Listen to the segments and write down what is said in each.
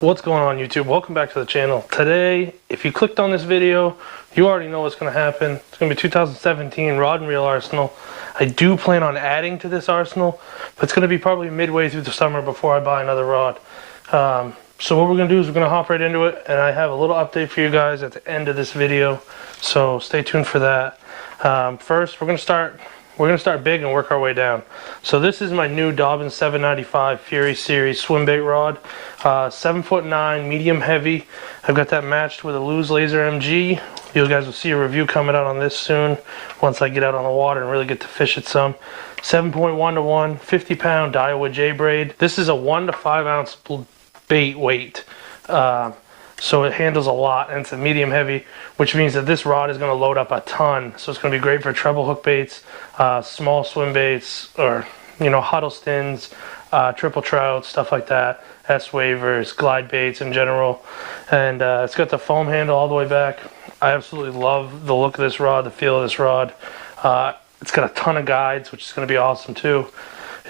What's going on YouTube? Welcome back to the channel. Today, if you clicked on this video, you already know what's going to happen. It's going to be 2017 rod and reel arsenal. I do plan on adding to this arsenal, but it's going to be probably midway through the summer before I buy another rod. So what we're going to do is we're going to hop right into it, and I have a little update for you guys at the end of this video, so stay tuned for that. First, we're going to start big and work our way down. So this is my new Dobyns 795 Fury Series Swimbait rod. 7'9", medium heavy. I've got that matched with a Lews Laser MG. You guys will see a review coming out on this soon once I get out on the water and really get to fish it some. 7.1 to 1, 50-pound Daiwa J braid. This is a 1 to 5 ounce bait weight. So it handles a lot, and it's a medium heavy, which means that this rod is going to load up a ton. So it's going to be great for treble hook baits, small swim baits, or Huddlestons, triple trout, stuff like that, S-wavers, glide baits in general. And it's got the foam handle all the way back. I absolutely love the look of this rod, the feel of this rod. It's got a ton of guides, which is going to be awesome too.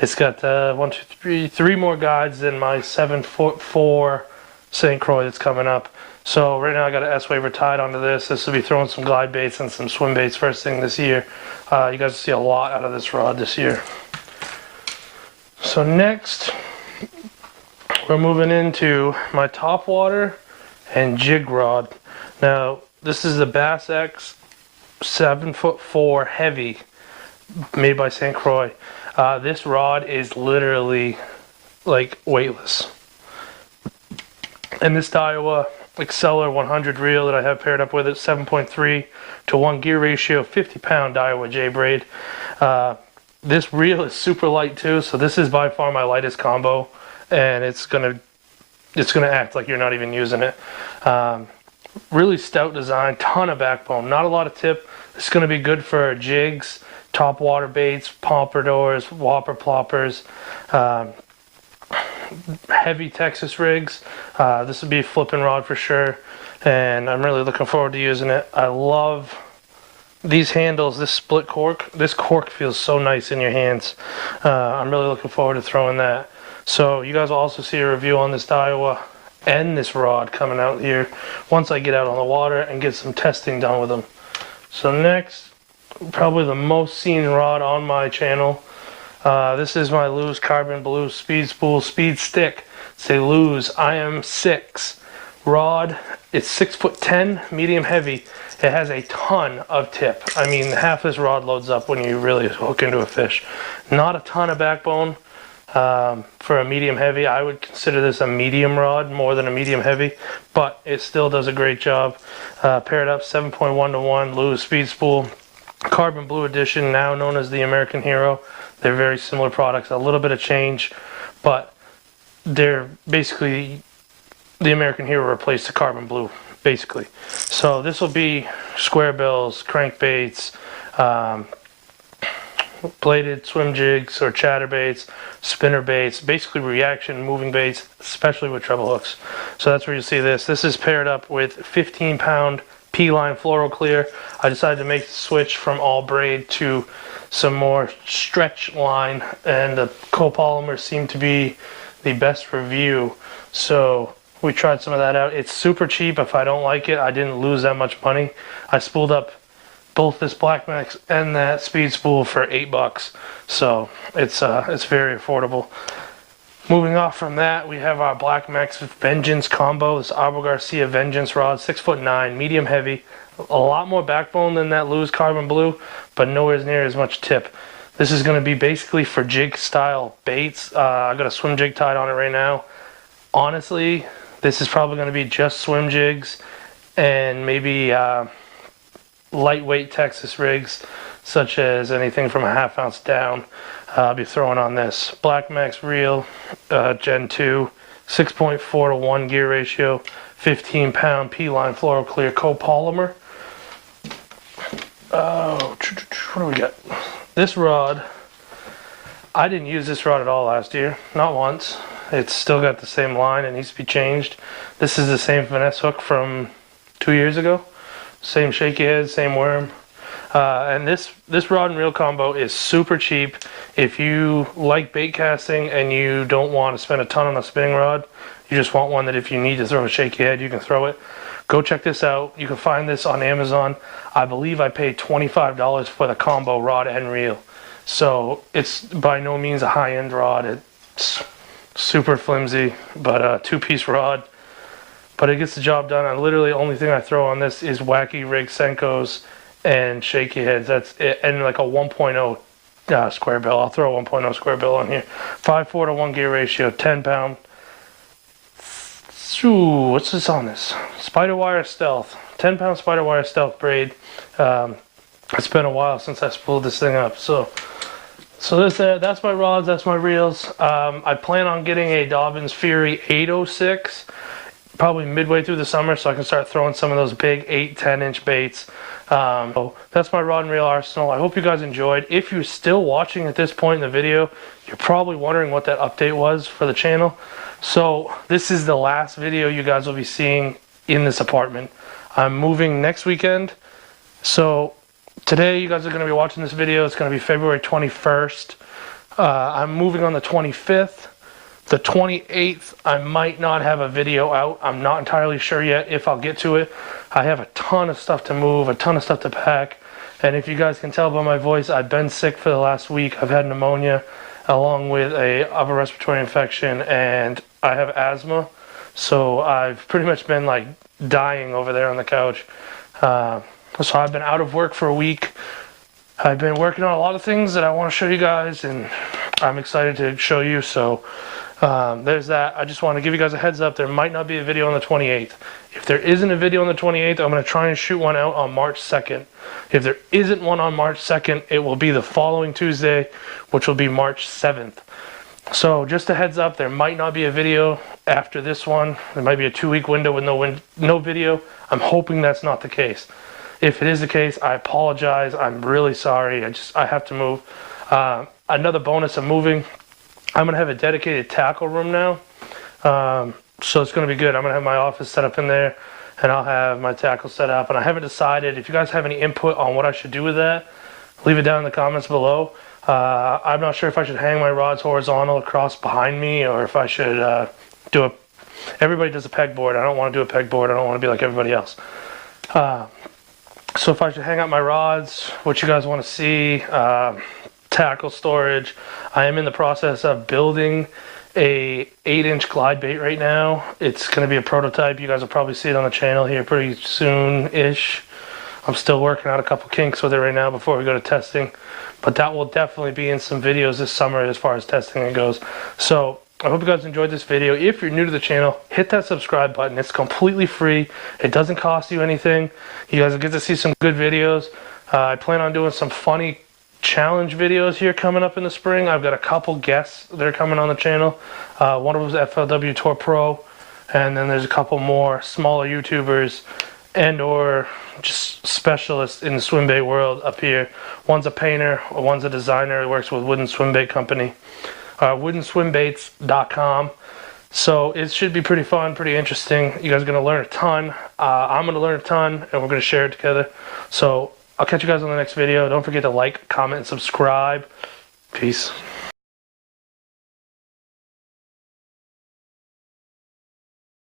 It's got three more guides than my 7'4" St.Croix that's coming up. So right now I got an S-waver tied onto this. This will be throwing some glide baits and some swim baits first thing this year. You guys will see a lot out of this rod this year. So next, we're moving into my Topwater and jig rod. Now this is the BassX 7'4" heavy, made by St.Croix. This rod is literally like weightless. And this Daiwa Exceller 100 reel that I have paired up with it, 7.3 to 1 gear ratio, 50-pound Daiwa J braid. This reel is super light too, so this is by far my lightest combo, and it's gonna act like you're not even using it. Really stout design, ton of backbone, not a lot of tip. It's gonna be good for jigs, top water baits, pompadours, whopper ploppers. Heavy Texas rigs. This would be a flipping rod for sure, and I'm really looking forward to using it. I love these handles, this split cork. This cork feels so nice in your hands. I'm really looking forward to throwing that. So you guys will also see a review on this Daiwa and this rod coming out here once I get out on the water and get some testing done with them. So next, probably the most seen rod on my channel. This is my Lews CarbonBlue Speed Spool Speed Stick. It's a Lews IM6 rod. It's 6'10", medium heavy. It has a ton of tip. I mean, half this rod loads up when you really hook into a fish. Not a ton of backbone for a medium heavy. I would consider this a medium rod more than a medium heavy, but it still does a great job. Paired up 7.1 to 1 Lews Speed Spool CarbonBlue edition, now known as the American Hero. They're very similar products, a little bit of change, but they're basically the American Hero replaced the CarbonBlue, basically. So this will be square bills, crankbaits, bladed swim jigs or chatterbaits, spinnerbaits, basically reaction moving baits, especially with treble hooks. So that's where you see this. This is paired up with 15-pound P-line fluoro clear. I decided to make the switch from all braid to some more stretch line, and the copolymers seem to be the best review, so we tried some of that out. It's super cheap. If I don't like it, I didn't lose that much money. I spooled up both this Blackmax and that speed spool for $8, so it's very affordable. Moving off from that, we have our Blackmax Vengeance combo. This Garcia Vengeance rod, 6'9", medium heavy. A lot more backbone than that Lews CarbonBlue, but nowhere near as much tip. This is going to be basically for jig style baits. I've got a swim jig tied on it right now. Honestly, this is probably going to be just swim jigs and maybe lightweight Texas rigs, such as anything from a ½ ounce down. I'll be throwing on this Blackmax reel, Gen 2, 6.4 to 1 gear ratio, 15-pound P-line fluoro clear copolymer. Oh, what do we got? This rod, I didn't use this rod at all last year, not once. It's still got the same line, it needs to be changed. This is the same finesse hook from 2 years ago. Same shaky head, same worm. And this rod and reel combo is super cheap. If you like bait casting and you don't want to spend a ton on a spinning rod, you just want one that if you need to throw a shaky head, you can throw it. Go check this out. You can find this on Amazon. I believe I paid $25 for the combo rod and reel. So it's by no means a high-end rod. It's super flimsy, but a two-piece rod. But it gets the job done. And literally the only thing I throw on this is wacky rig Senkos and shaky heads. That's it. And like a 1.0 square bill. I'll throw a 1.0 square bill on here. 5/4 to 1 gear ratio, 10 pound. Ooh, what's this on this? Spider wire stealth. 10 pound spider wire stealth braid. It's been a while since I spooled this thing up. So that's my rods, that's my reels. I plan on getting a Dobyns Fury 806 probably midway through the summer, so I can start throwing some of those big 8-10 inch baits. So that's my rod and reel arsenal. I hope you guys enjoyed. If you're still watching at this point in the video, you're probably wondering what that update was for the channel. So this is the last video you guys will be seeing in this apartment. I'm moving next weekend. So today you guys are going to be watching this video. It's going to be February 21st. I'm moving on the 25th. The 28th, I might not have a video out. I'm not entirely sure yet if I'll get to it. I have a ton of stuff to move, a ton of stuff to pack. And if you guys can tell by my voice, I've been sick for the last week. I've had pneumonia along with a upper respiratory infection, and I have asthma. So I've pretty much been like dying over there on the couch. So I've been out of work for a week. I've been working on a lot of things that I want to show you guys, and I'm excited to show you. So there's that. I just want to give you guys a heads up. There might not be a video on the 28th. If there isn't a video on the 28th, I'm going to try and shoot one out on March 2nd. If there isn't one on March 2nd, it will be the following Tuesday, which will be March 7th. So just a heads up, there might not be a video after this one. There might be a 2-week window with no video. I'm hoping that's not the case. If it is the case, I apologize. I'm really sorry. I have to move. Another bonus of moving, I'm going to have a dedicated tackle room now. So it's going to be good. I'm going to have my office set up in there, and I'll have my tackle set up. And I haven't decided. If you guys have any input on what I should do with that, leave it down in the comments below. I'm not sure if I should hang my rods horizontal across behind me, or if I should do a... Everybody does a pegboard. I don't want to do a pegboard. I don't want to be like everybody else. So if I should hang out my rods, what you guys want to see, tackle storage. I am in the process of building a 8-inch glide bait right now. It's going to be a prototype. You guys will probably see it on the channel here pretty soon-ish. I'm still working out a couple kinks with it right now before we go to testing. But that will definitely be in some videos this summer as far as testing it goes. So I hope you guys enjoyed this video. If you're new to the channel, hit that subscribe button. It's completely free. It doesn't cost you anything. You guys will get to see some good videos. I plan on doing some funny challenge videos here coming up in the spring. I've got a couple guests that are coming on the channel. One of them is FLW Tour Pro, and then there's a couple more smaller YouTubers and or just specialists in the swim bait world up here. One's a painter, one's a designer. He works with Wooden Swim Bait Company. woodenswimbaits.com. So it should be pretty fun, pretty interesting. You guys are going to learn a ton. I'm going to learn a ton, and we're going to share it together. So I'll catch you guys on the next video. Don't forget to like, comment, and subscribe. Peace.